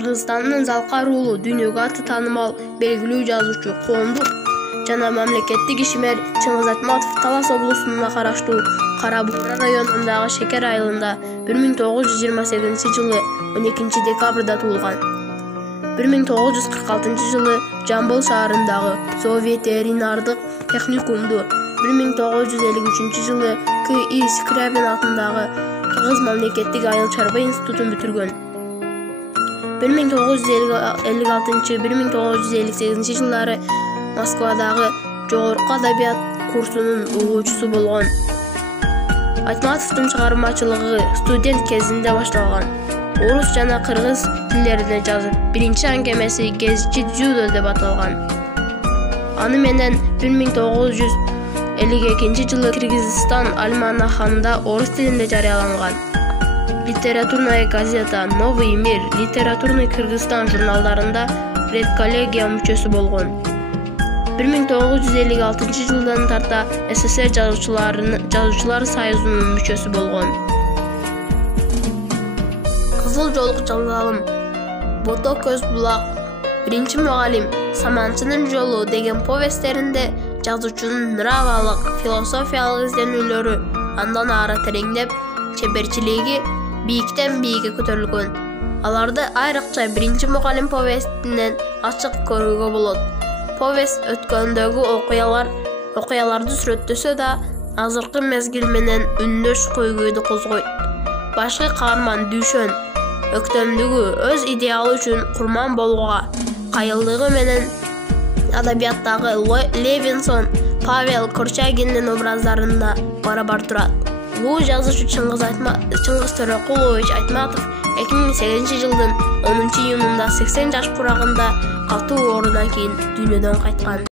Кыргызстандын Залка уулу дүйнөгө аты таанымал белгилүү жазуучу, коомдук жана мамлекеттик ишмер Чыңгыз Айтматов Талас облусуна караштуу Кара Буура районундагы Шекер айылында 1928 жылы 12 декабрда туулган. 1946 жылы Жамбыл шаарындагы Зоо ветеринардык техникумду, 1953 жылы К.И. Скрябин атындагы Кыргыз мамлекеттик айыл чарба институтун бүтүргөн. 1956-1958 жылдары Москвадагы жогорку адабият курсунун угуучусу болгон. Айтматовдун чыгармачылыгы студент кезинде башталган. Орус жана кыргыз тилдерине жазып, биринчи аңгемеси «Гезчи дзюдо» деп аталган. Аны менен 1952 жылы Кыргызстан альманахында орус тилинде жарыяланган. Литературная газета «Новый мир», литературный Кыргызстан журналдарында редколлегия мүчөсү болгон. 1956 жылдан тарта СССР жазуучулар союзунун мүчөсү болгон. Кызыл жолук жалалым, Бото көз булак, Биринчи мугалим, Саманчынын жолу деген повесттеринде жазуучунун нравалык, философиялык изденүүлөрү андан ары тереңдеп, чеберчилиги бийиктен бийикке көтөрүлгөн. Аларды айрыкча Биринчи мугалим повестинен ачык көрүүгө болот. Повест өткөндөгү окуяларды сүрөттөсө да, азыркы мезгил менен үндөш көйгөйдү козгойт. Башкы каарман Дүйшөн өктөмдүгү өз идеалы үчүн курман болууга кайылдыгы менен адабияттагы Левинсон, Павел Корчагиндин образдарында барабар турат. Бул жазуучу Чыңгыз Төрөкулович Айтматов 2008 жылдын 10 июнунда 80 жаш курагында катуу оорудан кийин дүйнөдөн кайткан.